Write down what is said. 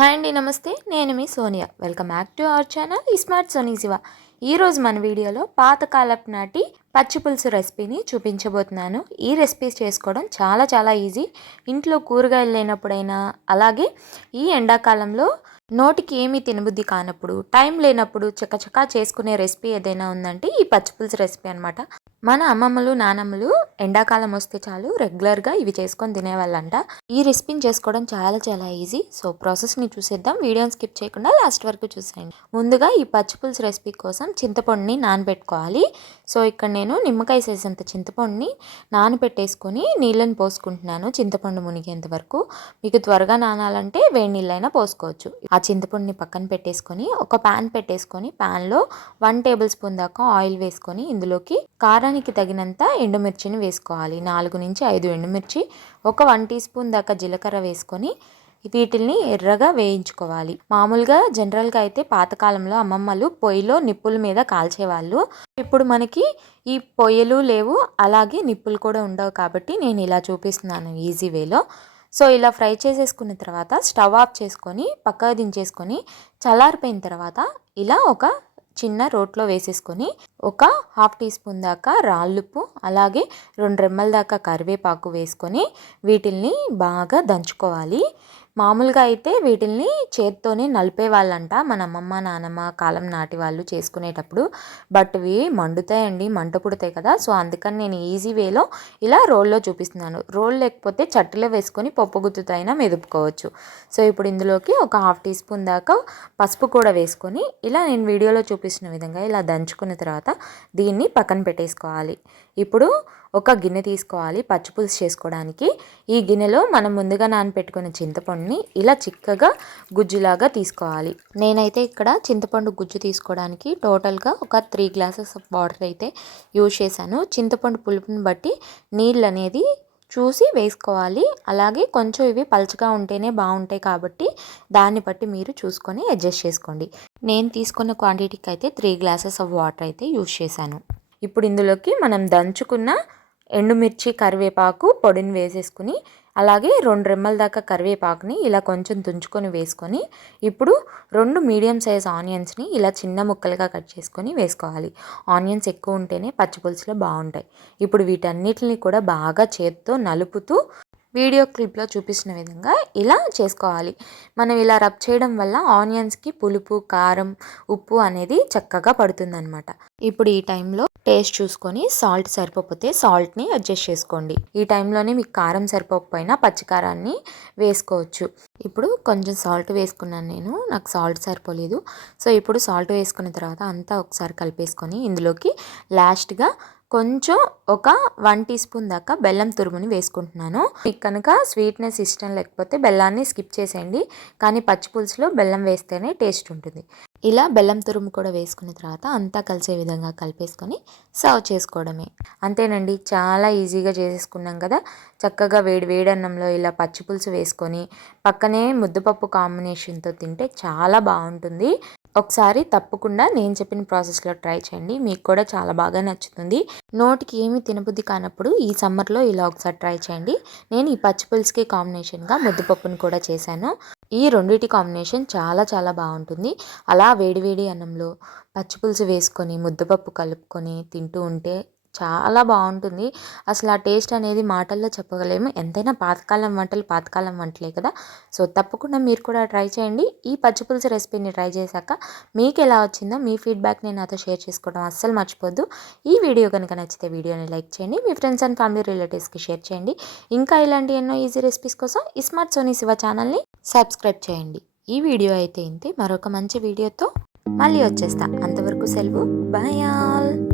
Hi అండి నమస్తే. నేను మీ Sonia. Welcome back to our channel. Smart Soni Shiva. ఈరోజు మన వీడియోలో పాతకాలపు నాటి పచ్చి పులుసు రెసిపీని చూపించబోతున్నాను. ఈ రెసిపీస్ చేసుకోవడం చాలా చాలా ఈజీ. ఇంట్లో కూరగాయలు లేనప్పుడైనా అలాగే ఈ ఎండాకాలంలో నోటికి ఏమీ తినబుద్ధి కానప్పుడు టైం లేనప్పుడు చకచకా చేసుకునే రెసిపీ ఏదైనా ఉందంటే ఈ పచ్చి పులుసు రెసిపీ అనమాట మన అమ్మమ్మలు నానమ్మలు ఎండాకాలం వస్తే చాలు రెగ్యులర్గా ఇవి చేసుకొని తినేవాళ్ళంట. ఈ రెసిపీని చేసుకోవడం చాలా చాలా ఈజీ. సో ప్రాసెస్ని చూసేద్దాం. వీడియోని స్కిప్ చేయకుండా లాస్ట్ వరకు చూసేయండి. ముందుగా ఈ పచ్చిపులుసు రెసిపీ కోసం చింతపండుని నానబెట్టుకోవాలి. సో ఇక్కడ నేను నిమ్మకాయ సేసేంత చింతపండుని నానబెట్టేసుకొని నీళ్ళని పోసుకుంటున్నాను చింతపండు మునిగేంత వరకు. మీకు త్వరగా నానాలంటే వేడి నీళ్ళైనా పోసుకోవచ్చు. ఆ చింతపండుని పక్కన పెట్టేసుకొని ఒక ప్యాన్ పెట్టేసుకొని ప్యాన్లో వన్ టేబుల్ స్పూన్ దాకా ఆయిల్ వేసుకొని ఇందులోకి కారానికి తగినంత ఎండుమిర్చిని వేసుకోవాలి. నాలుగు నుంచి ఐదు ఎండుమిర్చి ఒక వన్ టీ స్పూన్ దాకా జీలకర్ర వేసుకొని వీటిల్ని ఎర్రగా వేయించుకోవాలి. మామూలుగా జనరల్గా అయితే పాతకాలంలో అమ్మమ్మలు పొయ్యిలో నిప్పుల మీద కాల్చేవాళ్ళు. ఇప్పుడు మనకి ఈ పొయ్యలు లేవు అలాగే నిప్పులు కూడా ఉండవు కాబట్టి నేను ఇలా చూపిస్తున్నాను ఈజీ వేలో. సో ఇలా ఫ్రై చేసేసుకున్న తర్వాత స్టవ్ ఆఫ్ చేసుకొని పక్కకు దించేసుకొని చల్లారిపోయిన తర్వాత ఇలా ఒక చిన్న రోట్లో వేసేసుకొని ఒక హాఫ్ టీ స్పూన్ దాకా రాళ్ళుప్పు అలాగే రెండు రెమ్మల దాకా కరివేపాకు వేసుకొని వీటిల్ని బాగా దంచుకోవాలి. మామూలుగా అయితే వీటిల్ని చేత్తోనే నలిపే వాళ్ళంట మన అమ్మమ్మ నానమ్మ కాలం నాటి వాళ్ళు చేసుకునేటప్పుడు. బట్ ఇవి మండుతాయండి మంట పుడతాయి కదా. సో అందుకని నేను ఈజీ వేలో ఇలా రోల్లో చూపిస్తున్నాను. రోల్ లేకపోతే చట్టిలో వేసుకొని పప్పు గుత్తుతైనా అయినా మెదుపుకోవచ్చు. సో ఇప్పుడు ఇందులోకి ఒక హాఫ్ టీ స్పూన్ దాకా పసుపు కూడా వేసుకొని ఇలా నేను వీడియోలో చూపిస్తున్న విధంగా ఇలా దంచుకున్న తర్వాత దీన్ని పక్కన పెట్టేసుకోవాలి. ఇప్పుడు ఒక గిన్నె తీసుకోవాలి పచ్చిపులుసు చేసుకోవడానికి. ఈ గిన్నెలో మనం ముందుగా నానపెట్టుకున్న చింతపండుని ఇలా చిక్కగా గుజ్జులాగా తీసుకోవాలి. నేనైతే ఇక్కడ చింతపండు గుజ్జు తీసుకోవడానికి టోటల్గా ఒక త్రీ గ్లాసెస్ ఆఫ్ వాటర్ అయితే యూజ్ చేశాను. చింతపండు పులుపుని బట్టి నీళ్ళు అనేది చూసి వేసుకోవాలి. అలాగే కొంచెం ఇవి పలచగా ఉంటేనే బాగుంటాయి కాబట్టి దాన్ని బట్టి మీరు చూసుకొని అడ్జస్ట్ చేసుకోండి. నేను తీసుకున్న క్వాంటిటీకి అయితే త్రీ గ్లాసెస్ ఆఫ్ వాటర్ అయితే యూజ్ చేశాను. ఇప్పుడు ఇందులోకి మనం దంచుకున్న ఎండుమిర్చి కరివేపాకు పొడిని వేసేసుకుని అలాగే రెండు రెమ్మల దాకా కరివేపాకుని ఇలా కొంచెం తుంచుకొని వేసుకొని ఇప్పుడు రెండు మీడియం సైజ్ ఆనియన్స్ని ఇలా చిన్న ముక్కలుగా కట్ చేసుకొని వేసుకోవాలి. ఆనియన్స్ ఎక్కువ ఉంటేనే పచ్చిపులుసులో బాగుంటాయి. ఇప్పుడు వీటన్నిటిని కూడా బాగా చేత్తో నలుపుతూ వీడియో క్లిప్లో చూపించిన విధంగా ఇలా చేసుకోవాలి. మనం ఇలా రబ్ చేయడం వల్ల ఆనియన్స్కి పులుపు కారం ఉప్పు అనేది చక్కగా పడుతుందన్నమాట. ఇప్పుడు ఈ టైంలో టేస్ట్ చూసుకొని సాల్ట్ సరిపోతే సాల్ట్ని అడ్జస్ట్ చేసుకోండి. ఈ టైంలోనే మీకు కారం సరిపోకపోయినా పచ్చికారాన్ని వేసుకోవచ్చు. ఇప్పుడు కొంచెం సాల్ట్ వేసుకున్నాను నేను. నాకు సాల్ట్ సరిపోలేదు. సో ఇప్పుడు సాల్ట్ వేసుకున్న తర్వాత అంతా ఒకసారి కలిపేసుకొని ఇందులోకి లాస్ట్గా కొంచెం ఒక వన్ టీ స్పూన్ దాకా బెల్లం తురుముని వేసుకుంటున్నాను. మీకు కనుక స్వీట్నెస్ ఇష్టం లేకపోతే బెల్లాన్ని స్కిప్ చేసేయండి. కానీ పచ్చి పులుసులో బెల్లం వేస్తేనే టేస్ట్ ఉంటుంది. ఇలా బెల్లం తురుము కూడా వేసుకున్న తర్వాత అంతా కలిసే విధంగా కలిపేసుకొని సర్వ్ చేసుకోవడమే. అంతేనండి చాలా ఈజీగా చేసేసుకున్నాం కదా. చక్కగా వేడి వేడి అన్నంలో ఇలా పచ్చి పులుసు వేసుకొని పక్కనే ముద్దపప్పు కాంబినేషన్తో తింటే చాలా బాగుంటుంది. ఒకసారి తప్పకుండా నేను చెప్పిన ప్రాసెస్లో ట్రై చేయండి మీకు కూడా చాలా బాగా నచ్చుతుంది. నోటికి ఏమి తినబుద్ధి కానప్పుడు ఈ సమ్మర్లో ఇలా ఒకసారి ట్రై చేయండి. నేను ఈ పచ్చిపులుసుకి కాంబినేషన్గా ముద్దపప్పును కూడా చేశాను. ఈ రెండింటి కాంబినేషన్ చాలా చాలా బాగుంటుంది. అలా వేడివేడి అన్నంలో పచ్చిపులుసు వేసుకొని ముద్దపప్పు కలుపుకొని తింటూ ఉంటే చాలా బాగుంటుంది. అసలు ఆ టేస్ట్ అనేది మాటల్లో చెప్పగలేము. ఎంతైనా పాతకాలం వంటలు పాతకాలం వంటలే కదా. సో తప్పకుండా మీరు కూడా ట్రై చేయండి. ఈ పచ్చిపులుసు రెసిపీని ట్రై చేశాక మీకు ఎలా వచ్చిందో మీ ఫీడ్బ్యాక్ని నాతో షేర్ చేసుకోవడం అస్సలు మర్చిపోద్దు. ఈ వీడియో కనుక నచ్చితే వీడియోని లైక్ చేయండి. మీ ఫ్రెండ్స్ అండ్ ఫ్యామిలీ రిలేటివ్స్కి షేర్ చేయండి. ఇంకా ఇలాంటి ఎన్నో ఈజీ రెసిపీస్ కోసం ఇస్మార్ట్ సోనీ శివ ఛానల్ని సబ్స్క్రైబ్ చేయండి. ఈ వీడియో అయితే ఇంతే. మరొక మంచి వీడియోతో మళ్ళీ వచ్చేస్తా. అంతవరకు సెలవు. Bye all.